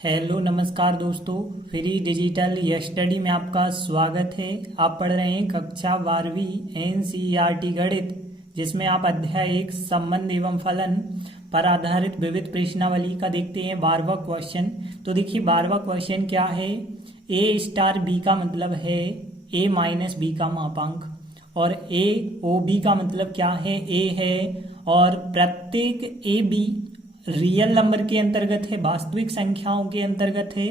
Hello नमस्कार दोस्तों, free digital study में आपका स्वागत है। आप पढ़ रहे हैं कक्षा 12वीं एनसीईआरटी गणित, जिसमें आप अध्याय 1 संबंध एवं फलन पर आधारित विविध प्रश्नावली का देखते हैं 12वां क्वेश्चन। तो देखिए 12वां क्वेश्चन क्या है। ए स्टार बी का मतलब है ए माइनस बी का मापांक, और ए ओ बी का मतलब क्या है, ए है, और प्रत्येक ए बी रियल नंबर के अंतर्गत है, वास्तविक संख्याओं के अंतर्गत है।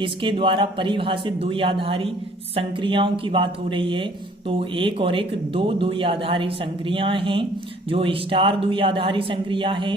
इसके द्वारा परिभाषित द्विआधारी संक्रियाओं की बात हो रही है। तो एक और एक दो द्विआधारी संक्रियाएं हैं। जो स्टार द्विआधारी संक्रिया है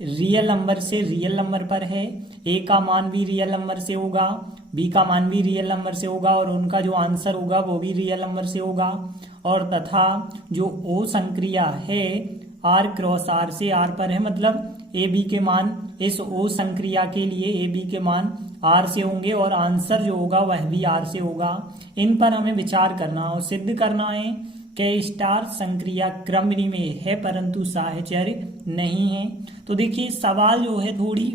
रियल नंबर से रियल नंबर पर है, ए का मान भी रियल नंबर से होगा, बी का मान भी रियल नंबर से होगा, और उनका जो आंसर होगा वो भी रियल नंबर से होगा। और तथा जो ओ संक्रिया है आर क्रॉस आर से आर पर है, मतलब ए बी के मान इस ओ संक्रिया के लिए ए बी के मान आर से होंगे और आंसर जो होगा वह भी आर से होगा। इन पर हमें विचार करना और सिद्ध करना है कि स्टार संक्रिया क्रमनी में है परंतु साहचर्य नहीं है। तो देखिए सवाल जो है थोड़ी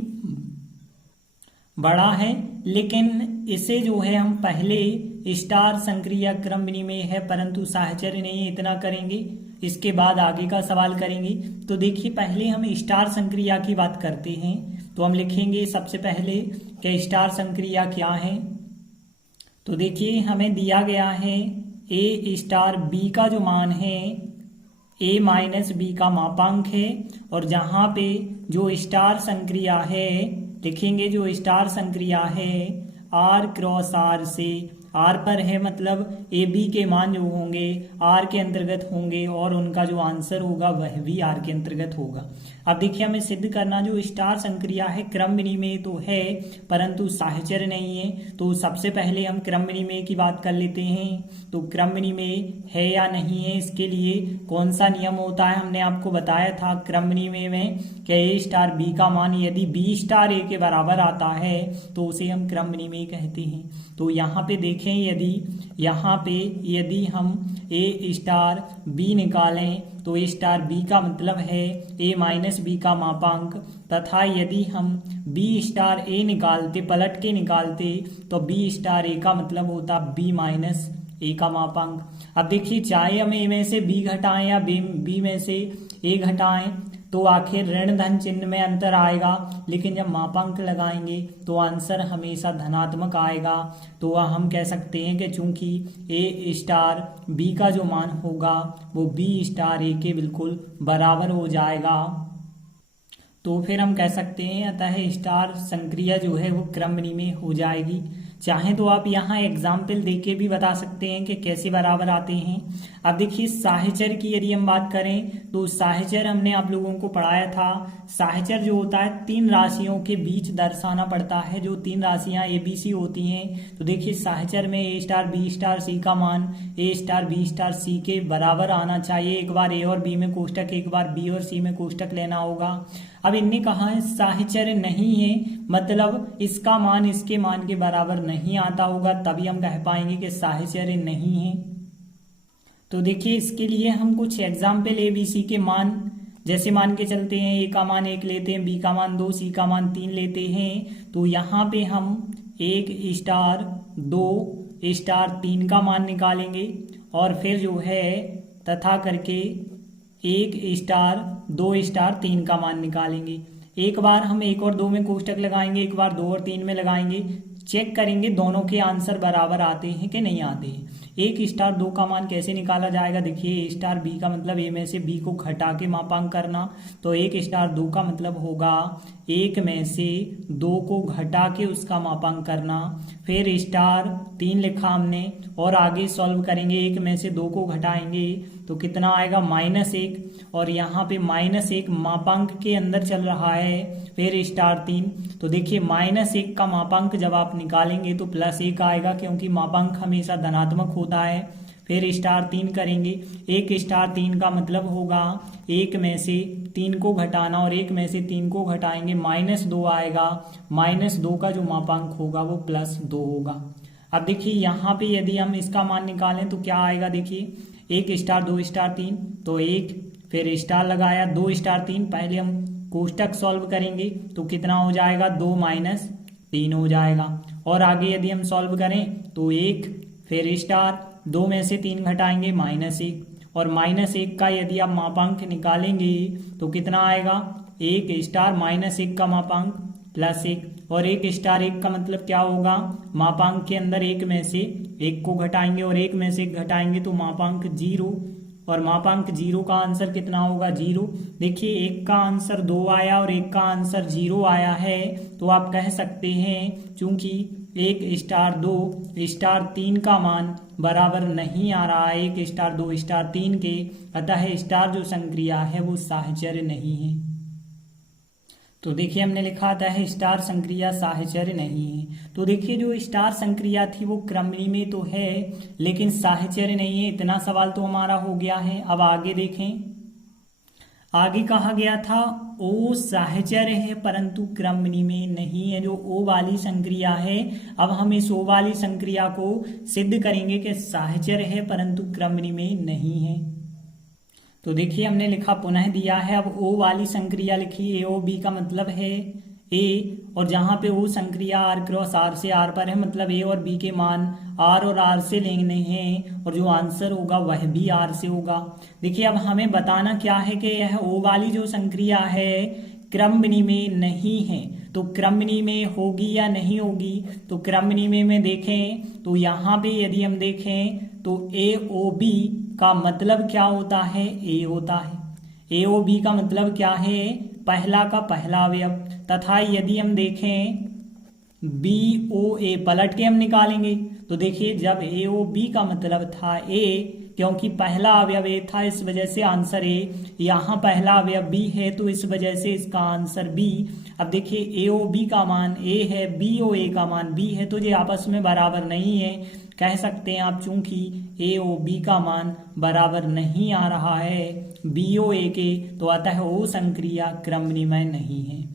बड़ा है, लेकिन इसे जो है हम पहले स्टार संक्रिया क्रमनी में है परंतु साहचर्य नहीं है इतना करेंगे, इसके बाद आगे का सवाल करेंगे। तो देखिए पहले हम स्टार संक्रिया की बात करते हैं। तो हम लिखेंगे सबसे पहले कि स्टार संक्रिया क्या है। तो देखिए हमें दिया गया है ए स्टार बी का जो मान है ए माइनस बी का मापांक है, और जहां पे जो स्टार संक्रिया है लिखेंगे, जो स्टार संक्रिया है आर क्रॉस आर से आर पर है, मतलब ए बी के मान जो होंगे आर के अंतर्गत होंगे और उनका जो आंसर होगा वह भी आर के अंतर्गत होगा। अब देखिए हमें सिद्ध करना, जो स्टार संक्रिया है क्रमनी में तो है परंतु साहचर्य नहीं है। तो सबसे पहले हम क्रमनी में की बात कर लेते हैं। तो क्रमनी में है या नहीं है, इसके लिए कौन सा नियम होता है हमने आपको बताया था क्रमनी में कि ए स्टार बी का मान यदि बी स्टार ए के बराबर आता है तो उसे हम क्रमनी में कहते हैं। तो यहाँ पे देखें, यदि हम ए स्टार बी निकालें तो ए स्टार बी का मतलब है ए माइनस बी का मापांक, तथा यदि हम बी स्टार ए निकालते पलट के निकालते तो बी स्टार ए का मतलब होता बी माइनस ए का मापांक। अब देखिए चाहे हम ए में से बी घटाएं या बी में से ए घटाएं तो आखिर ऋण धन चिन्ह में अंतर आएगा, लेकिन जब मापांक लगाएंगे तो आंसर हमेशा धनात्मक आएगा। तो हम कह सकते हैं कि चूंकि ए स्टार बी का जो मान होगा वो बी स्टार ए के बिल्कुल बराबर हो जाएगा। तो फिर हम कह सकते हैं अतः स्टार संक्रिया जो है वो क्रमनी में हो जाएगी। चाहे तो आप यहाँ एग्जाम्पल देके भी बता सकते हैं कि कैसे बराबर आते हैं। अब देखिए साहचर्य की यदि हम बात करें तो साहचर्य हमने आप लोगों को पढ़ाया था। साहचर्य जो होता है तीन राशियों के बीच दर्शाना पड़ता है, जो तीन राशियां ए बी सी होती हैं। तो देखिए साहचर्य में ए स्टार बी स्टार सी का मान ए स्टार बी स्टार सी के बराबर आना चाहिए। एक बार ए और बी में कोष्टक, एक बार बी और सी में कोष्टक लेना होगा। अब इनने कहा है साहचर्य नहीं है, मतलब इसका मान इसके मान के बराबर नहीं आता होगा, तभी हम कह पाएंगे कि साहचर्य नहीं है। तो देखिए इसके लिए हम कुछ एग्जाम्पल ए बी सी के मान जैसे मान के चलते हैं। ए का मान 1 लेते हैं, बी का मान 2, सी का मान 3 लेते हैं। तो यहाँ पे हम 1 स्टार 2 स्टार 3 का मान निकालेंगे, और फिर जो है तथा करके 1 स्टार 2 स्टार 3 का मान निकालेंगे। एक बार हम 1 और 2 में कोष्टक लगाएंगे, एक बार 2 और 3 में लगाएंगे, चेक करेंगे दोनों के आंसर बराबर आते हैं कि नहीं आते हैं। 1 स्टार 2 का मान कैसे निकाला जाएगा, देखिए ए स्टार बी का मतलब ए में से बी को घटा के मापांक करना। तो 1 स्टार 2 का मतलब होगा 1 में से 2 को घटा के उसका मापांक करना। फिर स्टार 3 लिखा हमने और आगे सॉल्व करेंगे, 1 में से 2 को घटाएंगे तो कितना आएगा -1, और यहाँ पे -1 मापांक के अंदर चल रहा है। फिर स्टार 3, तो देखिए -1 का मापांक जब आप निकालेंगे तो +1 आएगा, क्योंकि मापांक हमेशा धनात्मक होता है। फिर स्टार 3 करेंगे, 1 स्टार 3 का मतलब होगा 1 में से 3 को घटाना, और 1 में से 3 को घटाएंगे -2 आएगा। -2 का जो मापांक होगा वो +2 होगा। अब देखिए यहाँ पे यदि हम इसका मान निकालें तो क्या आएगा, देखिए 1 स्टार 2 स्टार 3, तो 1 फिर स्टार लगाया 2 स्टार 3, पहले हम कोष्टक सॉल्व करेंगे तो कितना हो जाएगा 2 - 3 हो जाएगा। और आगे यदि हम सॉल्व करें तो 1 फिर स्टार 2 में से 3 घटाएंगे -1 और -1 का यदि आप मापांक निकालेंगे तो कितना आएगा 1 स्टार -1 का मापांक +1 और 1 स्टार 1 का मतलब क्या होगा मापांक के अंदर 1 में से 1 को घटाएंगे और 1 में से 1 घटाएंगे तो मापांक 0 और मापांक 0 का आंसर कितना होगा 0। देखिए 1 का आंसर 2 आया और 1 का आंसर 0 आया है तो आप कह सकते हैं चूंकि 1 स्टार 2 स्टार 3 का मान बराबर नहीं आ रहा है 1 स्टार 2 स्टार 3 के, अतः स्टार जो संक्रिया है वो साहचर्य नहीं है। तो देखिए हमने लिखा था है स्टार संक्रिया साहचर्य नहीं है। तो देखिए जो स्टार संक्रिया थी वो क्रमणी में तो है लेकिन साहचर्य नहीं है, इतना सवाल तो हमारा हो गया है। अब आगे देखें, आगे कहा गया था ओ साहचर्य है परंतु क्रमणी में नहीं है। जो ओ वाली संक्रिया है, अब हम इस ओ वाली संक्रिया को सिद्ध करेंगे कि साहचर्य है परंतु क्रमणी में नहीं है। तो देखिए हमने लिखा पुनः दिया है, अब ओ वाली संक्रिया लिखी ए ओ बी का मतलब है ए, और जहां पे ओ संक्रिया आर क्रॉस आर से आर पर है मतलब ए और बी के मान आर और आर से लेने हैं और जो आंसर होगा वह भी आर से होगा। देखिए अब हमें बताना क्या है कि यह ओ वाली जो संक्रिया है क्रमणी में नहीं है, तो क्रमणी में होगी या नहीं होगी। तो क्रमणी में देखें तो यहाँ पे यदि हम देखें तो ए ओ बी का मतलब क्या होता है ए होता है। ए ओ बी का मतलब क्या है पहला का पहला अवयव, तथा यदि हम देखें बी ओ ए पलट के हम निकालेंगे तो देखिए जब ए ओ बी का मतलब था ए, क्योंकि पहला अवयव ए था इस वजह से आंसर ए, यहाँ पहला अवयव बी है तो इस वजह से इसका आंसर बी। अब देखिए ए ओ बी का मान ए है, बी ओ ए का मान बी है, तो ये आपस में बराबर नहीं है। कह सकते हैं आप चूंकि ए ओ बी का मान बराबर नहीं आ रहा है बी ओ ए के, तो अतः ओ संक्रिया क्रमनिमय नहीं है।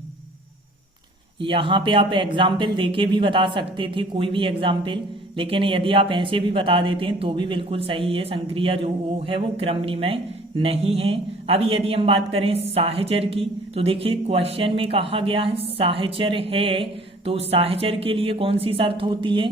यहाँ पे आप एग्जाम्पल देके भी बता सकते थे कोई भी एग्जाम्पल, लेकिन यदि आप ऐसे भी बता देते हैं तो भी बिल्कुल सही है। संक्रिया जो ओ है वो क्रमनिमय नहीं है। अब यदि हम बात करें साहचर्य की तो देखिए क्वेश्चन में कहा गया है साहचर्य है, तो साहचर्य के लिए कौन सी शर्त होती है।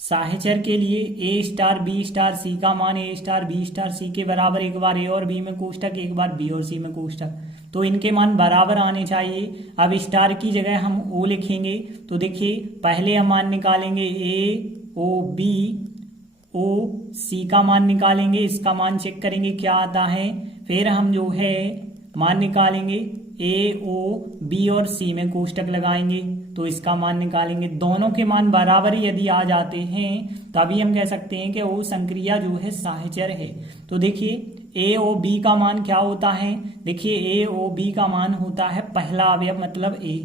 साहचर्य के लिए ए स्टार बी स्टार सी का मान ए स्टार बी स्टार सी के बराबर, एक बार ए और बी में कोष्टक एक बार बी और सी में कोष्टक, तो इनके मान बराबर आने चाहिए। अब स्टार की जगह हम ओ लिखेंगे तो देखिए पहले हम मान निकालेंगे ए ओ बी, ओ सी का मान निकालेंगे, इसका मान चेक करेंगे क्या आता है, फिर हम जो है मान निकालेंगे ए ओ बी और सी में कोष्टक लगाएंगे तो इसका मान निकालेंगे। दोनों के मान बराबर यदि आ जाते हैं तभी हम कह सकते हैं कि वो संक्रिया जो है साहचर्य है। तो देखिए ए ओ बी का मान क्या होता है, देखिए ए ओ बी का मान होता है पहला अवयव मतलब ए,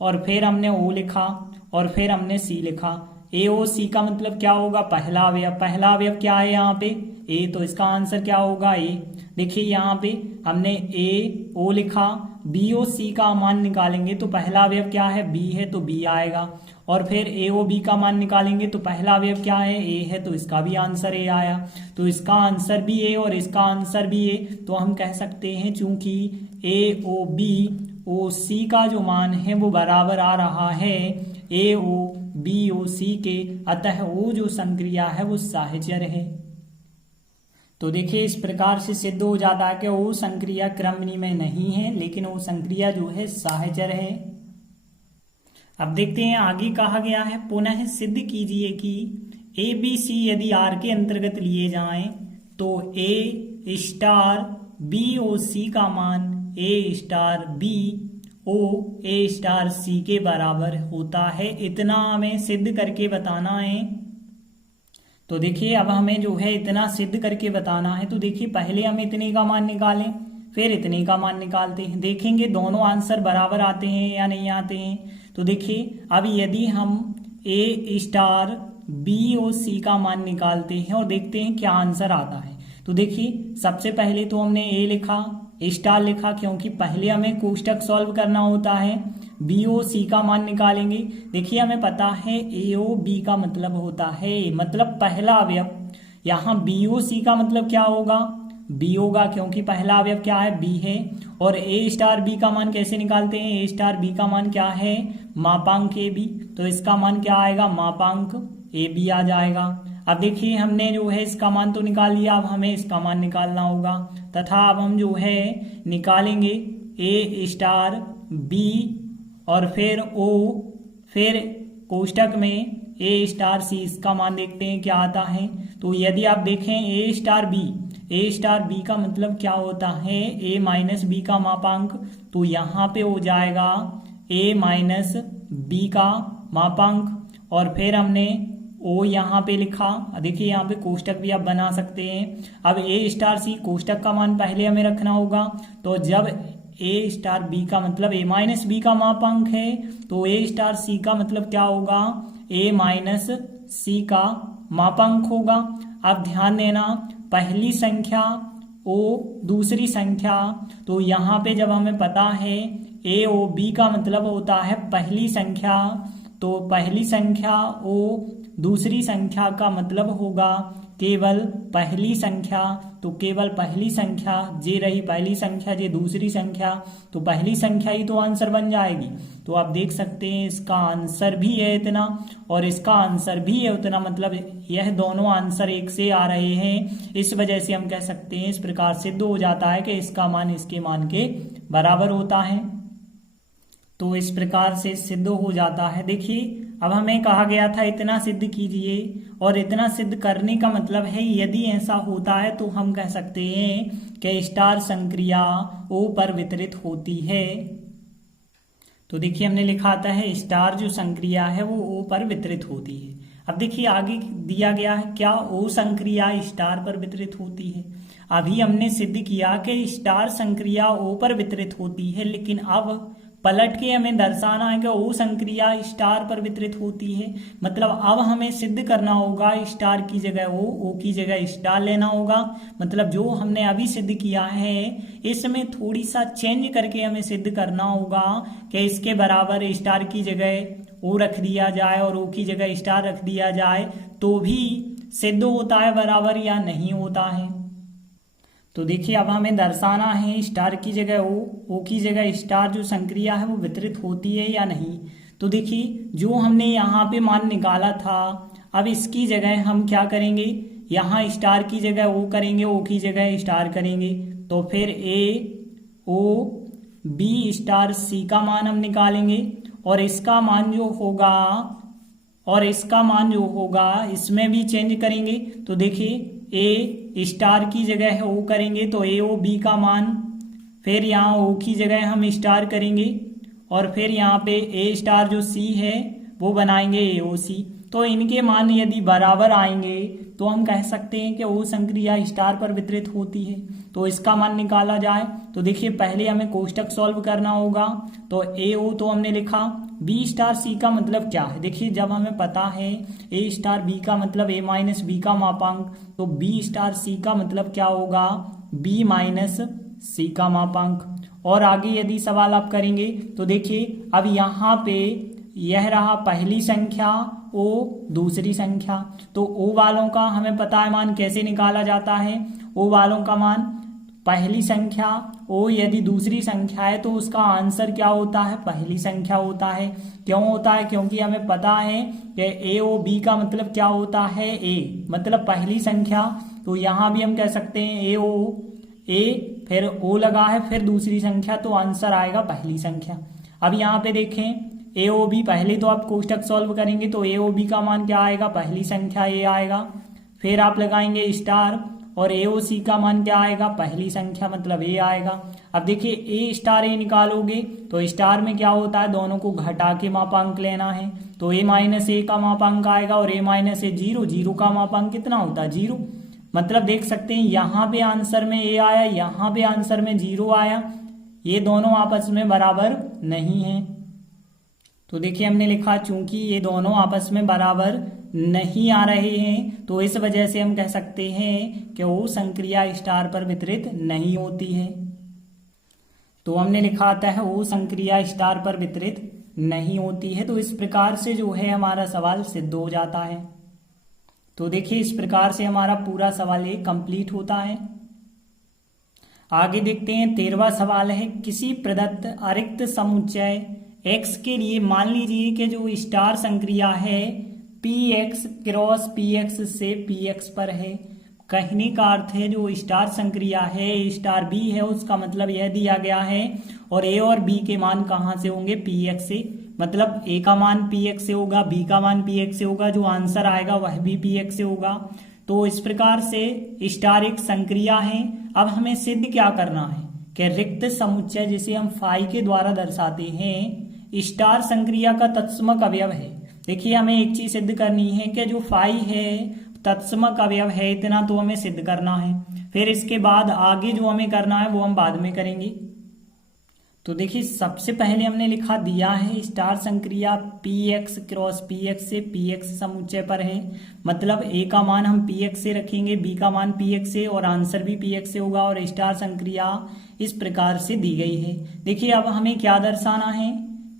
और फिर हमने ओ लिखा और फिर हमने सी लिखा। ए ओ सी का मतलब क्या होगा पहला अवयव, पहला अवयव क्या है यहाँ पे ए, तो इसका आंसर क्या होगा ए। देखिए यहाँ पे हमने ए ओ लिखा, बी ओ सी का मान निकालेंगे तो पहला अवयव क्या है बी है तो बी आएगा, और फिर ए ओ बी का मान निकालेंगे तो पहला अवयव क्या है ए है तो इसका भी आंसर ए आया, तो इसका आंसर भी ए और इसका आंसर भी ए। तो हम कह सकते हैं चूंकि ए ओ बी ओ सी का जो मान है वो बराबर आ रहा है ए ओ बी ओ सी के, अतः वो जो संक्रिया है वो साहचर्य है। तो देखिए इस प्रकार से सिद्ध हो जाता है कि वो संक्रिया क्रमनिमय नहीं है लेकिन वो संक्रिया जो है साहचर्य है। अब देखते हैं आगे कहा गया है पुनः सिद्ध कीजिए कि ए बी सी यदि आर के अंतर्गत लिए जाएं तो ए स्टार बी ओ सी का मान ए स्टार बी ओ ए स्टार सी के बराबर होता है। इतना हमें सिद्ध करके बताना है। तो देखिए अब हमें जो है इतना सिद्ध करके बताना है, तो देखिए पहले हम इतने का मान निकालें फिर इतने का मान निकालते हैं, देखेंगे दोनों आंसर बराबर आते हैं या नहीं आते हैं। तो देखिए अब यदि हम ए स्टार बी और सी का मान निकालते हैं और देखते हैं क्या आंसर आता है। तो देखिए सबसे पहले तो हमने ए लिखा स्टार लिखा क्योंकि पहले हमें कोष्टक सॉल्व करना होता है, बी ओ सी का मान निकालेंगे। देखिए हमें पता है ए ओ बी का मतलब होता है मतलब पहला अवयव, यहाँ बी ओ सी का मतलब क्या होगा बी होगा क्योंकि पहला अवयव क्या है बी है, और ए स्टार बी का मान कैसे निकालते हैं, ए स्टार बी का मान क्या है, मापांक ए बी, तो इसका मान क्या आएगा, मापांक ए बी आ जाएगा। अब देखिए हमने जो है इसका मान तो निकाल लिया, अब हमें इसका मान निकालना होगा, तथा अब हम जो है निकालेंगे ए स्टार बी और फिर ओ, फिर कोष्टक में ए स्टार सी, इसका मान देखते हैं क्या आता है। तो यदि आप देखें ए स्टार बी का मतलब क्या होता है, ए माइनस बी का मापांक, तो यहाँ पे हो जाएगा ए माइनस बी का मापांक और फिर हमने ओ यहाँ पे लिखा। देखिए यहाँ पे कोष्टक भी आप बना सकते हैं। अब ए स्टार सी, कोष्टक का मान पहले हमें रखना होगा, तो जब ए स्टार बी का मतलब ए माइनस बी का मापांक है, तो ए स्टार सी का मतलब क्या होगा, ए माइनस सी का मापांक होगा। अब ध्यान देना, पहली संख्या ओ दूसरी संख्या, तो यहाँ पे जब हमें पता है ए ओ बी का मतलब होता है पहली संख्या, तो पहली संख्या ओ दूसरी संख्या का मतलब होगा केवल पहली संख्या, तो केवल पहली संख्या जे रही पहली संख्या, जे दूसरी संख्या, तो पहली संख्या ही तो आंसर बन जाएगी। तो आप देख सकते हैं इसका आंसर भी है इतना और इसका आंसर भी है उतना, मतलब यह दोनों आंसर एक से आ रहे हैं। इस वजह से हम कह सकते हैं, इस प्रकार सिद्ध हो जाता है कि इसका मान इसके मान के बराबर होता है। तो इस प्रकार से सिद्ध हो जाता है। देखिए अब हमें कहा गया था इतना सिद्ध कीजिए, और इतना सिद्ध करने का मतलब है यदि ऐसा होता है तो हम कह सकते हैं कि स्टार संक्रिया ओ पर वितरित होती है। तो देखिए हमने लिखा था है स्टार जो संक्रिया है वो ओ पर वितरित होती है। अब देखिए आगे दिया गया है क्या ओ संक्रिया स्टार पर वितरित होती है। अभी हमने सिद्ध किया कि स्टार संक्रिया ओ पर वितरित होती है, लेकिन अब पलट के हमें दर्शाना है कि ओ संक्रिया स्टार पर वितरित होती है। मतलब अब हमें सिद्ध करना होगा स्टार की जगह ओ की जगह स्टार लेना होगा। मतलब जो हमने अभी सिद्ध किया है इसमें थोड़ी सा चेंज करके हमें सिद्ध करना होगा कि इसके बराबर स्टार की जगह ओ रख दिया जाए और ओ की जगह स्टार रख दिया जाए, तो भी सिद्ध होता है बराबर या नहीं होता है। तो देखिए अब हमें दर्शाना है स्टार की जगह ओ की जगह स्टार जो संक्रिया है वो वितरित होती है या नहीं। तो देखिए जो हमने यहाँ पे मान निकाला था, अब इसकी जगह हम क्या करेंगे, यहाँ स्टार की जगह ओ करेंगे, ओ की जगह स्टार करेंगे, तो फिर ए ओ बी स्टार सी का मान हम निकालेंगे और इसका मान जो होगा इसमें भी चेंज करेंगे। तो देखिए ए स्टार की जगह ओ करेंगे तो ए ओ बी का मान, फिर यहाँ ओ की जगह हम स्टार करेंगे और फिर यहाँ पे ए स्टार जो सी है वो बनाएंगे ए ओ सी। तो इनके मान यदि बराबर आएंगे तो हम कह सकते हैं कि ओ संक्रिया स्टार पर वितरित होती है। तो इसका मान निकाला जाए तो देखिए पहले हमें कोष्टक सॉल्व करना होगा। तो ए ओ तो हमने लिखा, बी स्टार सी का मतलब क्या है, देखिए जब हमें पता है ए स्टार बी का मतलब ए माइनस बी का मापांक, तो बी स्टार सी का मतलब क्या होगा, बी माइनस सी का मापांक। और आगे यदि सवाल आप करेंगे तो देखिए अब यहाँ पे यह रहा पहली संख्या ओ दूसरी संख्या, तो ओ वालों का हमें पता है मान कैसे निकाला जाता है। ओ वालों का मान पहली संख्या ओ यदि दूसरी संख्या है तो उसका आंसर क्या होता है, पहली संख्या होता है। क्यों होता है, क्योंकि हमें पता है कि ए ओ बी का मतलब क्या होता है, ए मतलब पहली संख्या। तो यहाँ भी हम कह सकते हैं ए ओ ए फिर ओ लगा है फिर दूसरी संख्या, तो आंसर आएगा पहली संख्या। अब यहाँ पे देखें ए ओ बी, पहले तो आप कोष्टक सॉल्व करेंगे तो ए ओ बी का मान क्या आएगा, पहली संख्या ए आएगा, फिर आप लगाएंगे स्टार और ए ओ सी का मान क्या आएगा, पहली संख्या मतलब ए आएगा। अब देखिए ए स्टार ए निकालोगे तो स्टार में क्या होता है, दोनों को घटा के मापांक लेना है, तो ए माइनस ए का मापांक आएगा और ए माइनस ए जीरो, जीरो का मापांक कितना होता है, जीरो। मतलब देख सकते हैं यहाँ पे आंसर में ए आया, यहाँ पे आंसर में जीरो आया, ये दोनों आपस में बराबर नहीं है। तो देखिए हमने लिखा चूंकि ये दोनों आपस में बराबर नहीं आ रहे हैं तो इस वजह से हम कह सकते हैं कि वो संक्रिया स्टार पर वितरित नहीं होती है। तो हमने लिखा आता है वो संक्रिया स्टार पर वितरित नहीं होती है। तो इस प्रकार से जो है हमारा सवाल सिद्ध हो जाता है। तो देखिए इस प्रकार से हमारा पूरा सवाल ये कंप्लीट होता है। आगे देखते हैं 13वां सवाल है, किसी प्रदत्त अरिक्त समुच्चय x के लिए मान लीजिए कि जो स्टार संक्रिया है px क्रॉस px से px पर है। कहने का अर्थ है जो स्टार संक्रिया है स्टार b है उसका मतलब यह दिया गया है और a और b के मान कहाँ से होंगे, px से। मतलब a का मान px से होगा, b का मान px से होगा, जो आंसर आएगा वह भी px से होगा। तो इस प्रकार से स्टार एक संक्रिया है। अब हमें सिद्ध क्या करना है कि रिक्त समुच्चय जिसे हम फाई के द्वारा दर्शाते हैं स्टार संक्रिया का तत्समक अवयव है। देखिए हमें एक चीज सिद्ध करनी है कि जो फाई है तत्समक अवयव है, इतना तो हमें सिद्ध करना है। फिर इसके बाद आगे जो हमें करना है वो हम बाद में करेंगे। तो देखिए सबसे पहले हमने लिखा दिया है स्टार संक्रिया px क्रॉस px से px समुच्चय पर है। मतलब a का मान हम px से रखेंगे, b का मान px से और आंसर भी px से होगा और स्टार संक्रिया इस प्रकार से दी गई है। देखिए अब हमें क्या दर्शाना है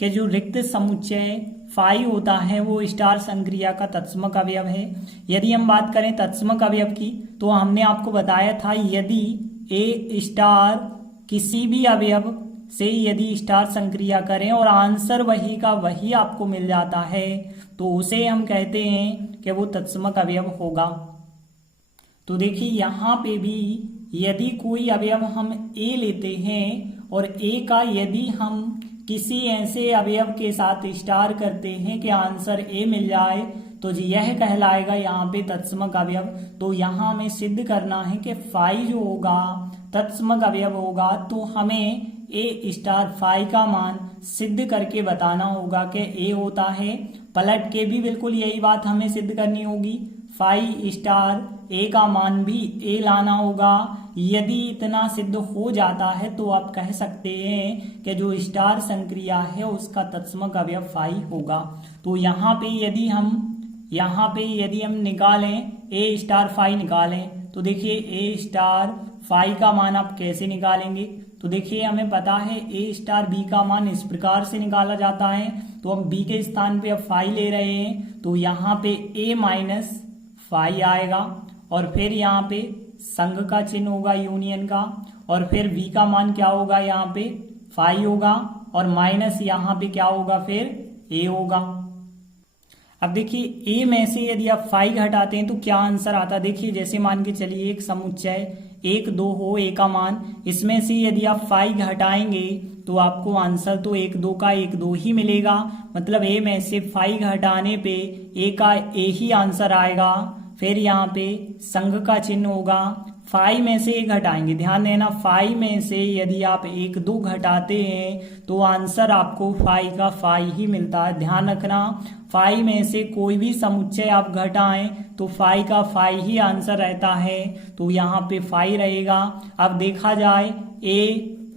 कि जो रिक्त समुच्चय फाई होता है वो स्टार संक्रिया का तत्समक अवयव है। यदि हम बात करें तत्समक अवयव की तो हमने आपको बताया था यदि ए स्टार किसी भी अवयव से यदि स्टार संक्रिया करें और आंसर वही का वही आपको मिल जाता है तो उसे हम कहते हैं कि वो तत्समक अवयव होगा। तो देखिए यहाँ पे भी यदि कोई अवयव हम ए लेते हैं और ए का यदि हम किसी ऐसे अवयव के साथ स्टार करते हैं कि आंसर ए मिल जाए तो जी यह कहलाएगा यहाँ पे तत्समक अवयव। तो यहाँ हमें सिद्ध करना है कि फाई जो होगा तत्समक अवयव होगा तो हमें ए स्टार फाई का मान सिद्ध करके बताना होगा कि ए होता है। पलट के भी बिल्कुल यही बात हमें सिद्ध करनी होगी, फाई स्टार ए का मान भी ए लाना होगा। यदि इतना सिद्ध हो जाता है तो आप कह सकते हैं कि जो स्टार संक्रिया है उसका तत्समक अवयव फाई होगा। तो यहाँ पे यदि हम निकालें ए स्टार फाई निकालें तो देखिए ए स्टार फाई का मान आप कैसे निकालेंगे। तो देखिए हमें पता है ए स्टार बी का मान इस प्रकार से निकाला जाता है। तो हम बी के स्थान पे अब फाई ले रहे हैं तो यहाँ पे ए माइनस फाई आएगा और फिर यहाँ पे संघ का चिन्ह होगा यूनियन का और फिर v का मान क्या होगा, यहाँ पे फाई होगा और माइनस यहाँ पे क्या होगा, फिर a होगा। अब देखिए a में से यदि आप फाई घटाते हैं तो क्या आंसर आता है। देखिए जैसे मान के चलिए एक समुच्चय 1 2 हो a का मान, इसमें से यदि आप फाई घटाएंगे तो आपको आंसर तो 1 2 का 1 2 ही मिलेगा। मतलब a में से फाई घटाने पे a का a ही आंसर आएगा। फिर यहाँ पे संघ का चिन्ह होगा, फाई में से 1 घटाएंगे। ध्यान देना फाई में से यदि आप 1 2 घटाते हैं तो आंसर आपको फाई का फाई ही मिलता है। ध्यान रखना फाई में से कोई भी समुच्चय आप घटाएं तो फाई का फाई ही आंसर रहता है। तो यहाँ पे फाई रहेगा। अब देखा जाए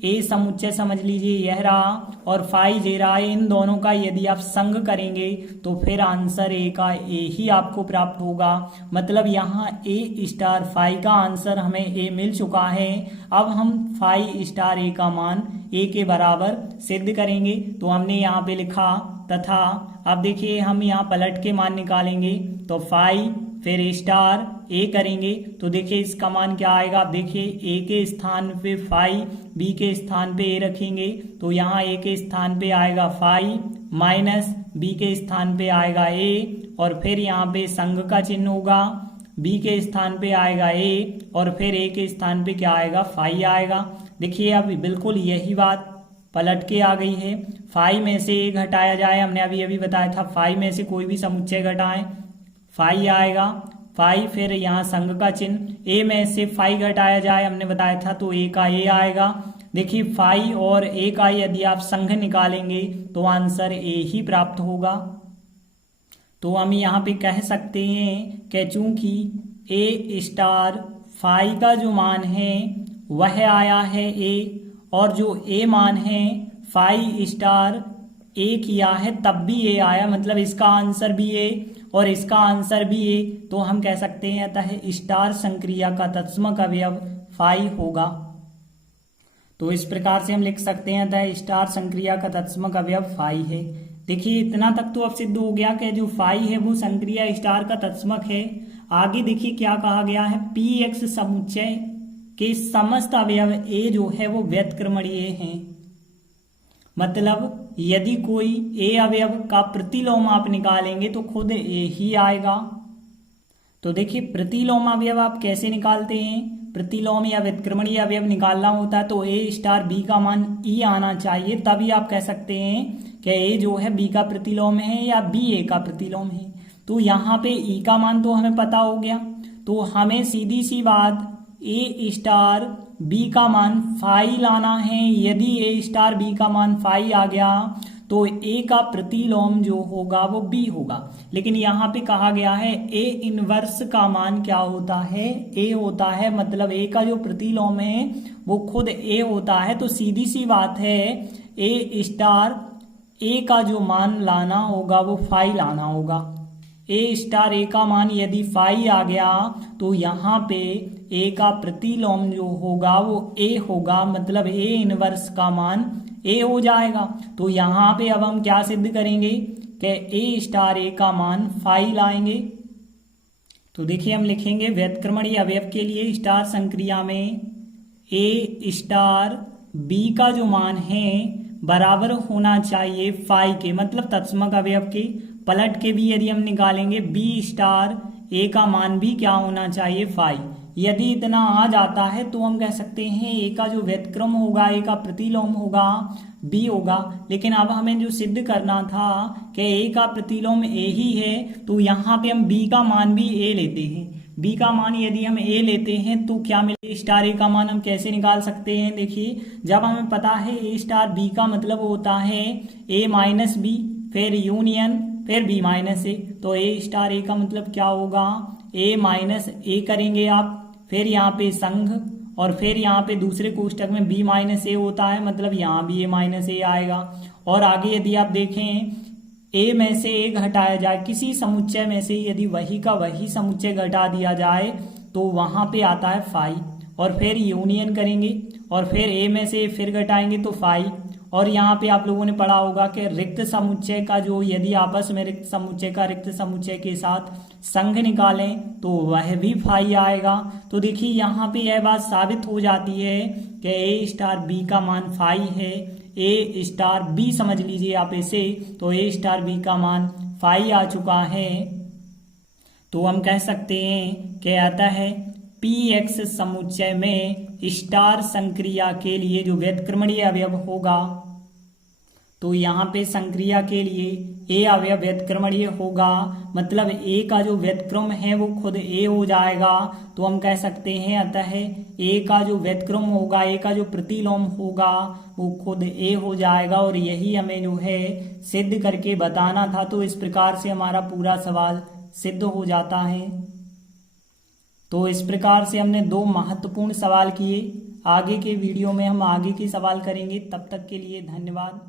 ए समुच्चय समझ लीजिए यह रहा और फाई जे रहा है, इन दोनों का यदि आप संग करेंगे तो फिर आंसर ए का ए ही आपको प्राप्त होगा। मतलब यहाँ ए स्टार फाई का आंसर हमें ए मिल चुका है। अब हम फाई स्टार ए का मान ए के बराबर सिद्ध करेंगे। तो हमने यहाँ पे लिखा तथा अब देखिए हम यहाँ पलट के मान निकालेंगे तो फाई फिर स्टार ए करेंगे तो देखिए इसका मान क्या आएगा। आप देखिए ए के स्थान पे फाई, बी के स्थान पे ए रखेंगे तो यहाँ ए के स्थान पे आएगा फाई माइनस बी के स्थान पे आएगा ए और फिर यहाँ पे संघ का चिन्ह होगा, बी के स्थान पे आएगा ए और फिर ए के स्थान पे क्या आएगा, फाई आएगा। देखिए अब बिल्कुल यही बात पलट के आ गई है। फाई में से ए घटाया जाए, हमने अभी बताया था फाई में से कोई भी समुच्चय घटाएं फाई आएगा, फाई फिर यहाँ संघ का चिन्ह, ए में से फाई घटाया जाए हमने बताया था तो ए का ए आएगा। देखिए फाई और ए का यदि आप संघ निकालेंगे तो आंसर ए ही प्राप्त होगा। तो हम यहाँ पे कह सकते हैं कि चूंकि ए स्टार फाई का जो मान है वह आया है ए और जो ए मान है फाई स्टार ए किया है तब भी ए आया, मतलब इसका आंसर भी ए और इसका आंसर भी ए। तो हम कह सकते हैं अतः स्टार संक्रिया का तत्समक अवयव फाई होगा। तो इस प्रकार से हम लिख सकते हैं अतः स्टार संक्रिया का तत्समक अवयव फाई है। देखिए इतना तक तो अब सिद्ध हो गया कि जो फाई है वो संक्रिया स्टार का तत्समक है। आगे देखिए क्या कहा गया है, पी एक्स समुच्चय कि समस्त अवयव ए जो है वो व्युत्क्रमणीय हैं। मतलब यदि कोई ए अवयव का प्रतिलोम आप निकालेंगे तो खुद ए ही आएगा। तो देखिए प्रतिलोम अवयव आप कैसे निकालते हैं, प्रतिलोम या व्युत्क्रमणीय अवयव निकालना होता है तो ए स्टार बी का मान ई आना चाहिए, तभी आप कह सकते हैं कि ए जो है बी का प्रतिलोम है या बी ए का प्रतिलोम है। तो यहाँ पे ई का मान तो हमें पता हो गया, तो हमें सीधी सी बात ए स्टार बी का मान फाई लाना है। यदि ए स्टार बी का मान फाई आ गया तो ए का प्रतिलोम जो होगा वो बी होगा। लेकिन यहाँ पे कहा गया है ए इनवर्स का मान क्या होता है, ए होता है, मतलब ए का जो प्रतिलोम है वो खुद ए होता है। तो सीधी सी बात है ए स्टार ए का जो मान लाना होगा वो फाई लाना होगा। ए स्टार ए का मान यदि फाई आ गया तो यहाँ पे ए का प्रतिलोम जो होगा वो ए होगा, मतलब ए इनवर्स का मान ए हो जाएगा। तो यहाँ पे अब हम क्या सिद्ध करेंगे कि ए स्टार ए का मान फाई लाएंगे। तो देखिए हम लिखेंगे व्युत्क्रमणीय अवयव के लिए स्टार संक्रिया में ए स्टार बी का जो मान है बराबर होना चाहिए फाई के, मतलब तत्समक अवयव के। पलट के भी यदि हम निकालेंगे बी स्टार ए का मान भी क्या होना चाहिए फाई। यदि इतना आ जाता है तो हम कह सकते हैं ए का जो व्युत्क्रम होगा, ए का प्रतिलोम होगा बी होगा। लेकिन अब हमें जो सिद्ध करना था कि ए का प्रतिलोम ए ही है, तो यहाँ पे हम बी का मान भी ए लेते हैं। बी का मान यदि हम ए लेते हैं तो क्या मिले स्टार ए का मान हम कैसे निकाल सकते हैं। देखिए जब हमें पता है ए स्टार बी का मतलब होता है ए माइनस बी, फिर यूनियन, फिर बी माइनस ए। तो ए स्टार ए का मतलब क्या होगा, ए माइनस ए करेंगे आप, फिर यहाँ पे संघ, और फिर यहाँ पे दूसरे कोष्टक में बी माइनस ए होता है, मतलब यहाँ भी ए माइनस ए आएगा। और आगे यदि आप देखें ए में से ए घटाया जाए, किसी समुच्चय में से यदि वही का वही समुच्चय घटा दिया जाए तो वहां पे आता है फाई, और फिर यूनियन करेंगे और फिर ए में से फिर घटाएंगे तो फाई। और यहाँ पे आप लोगों ने पढ़ा होगा कि रिक्त समुच्चय का जो यदि आपस में रिक्त समुच्चय का रिक्त समुच्चय के साथ संघ निकालें तो वह भी फाई आएगा। तो देखिए यहाँ पे यह बात साबित हो जाती है कि ए स्टार बी का मान फाई है। ए स्टार बी समझ लीजिए आप इसे, तो ए स्टार बी का मान फाई आ चुका है। तो हम कह सकते हैं कि आता है पी एक्स समुच्चय में स्टार संक्रिया के लिए जो व्युत्क्रमणीय अवयव होगा, तो यहाँ पे संक्रिया के लिए ए अवयव व्युत्क्रमणीय होगा, मतलब ए का जो व्युत्क्रम है वो खुद ए हो जाएगा। तो हम कह सकते हैं अतः ए का जो व्युत्क्रम होगा, ए का जो प्रतिलोम होगा वो खुद ए हो जाएगा। और यही हमें जो है सिद्ध करके बताना था। तो इस प्रकार से हमारा पूरा सवाल सिद्ध हो जाता है। तो इस प्रकार से हमने 2 महत्वपूर्ण सवाल किए। आगे के वीडियो में हम आगे के सवाल करेंगे। तब तक के लिए धन्यवाद।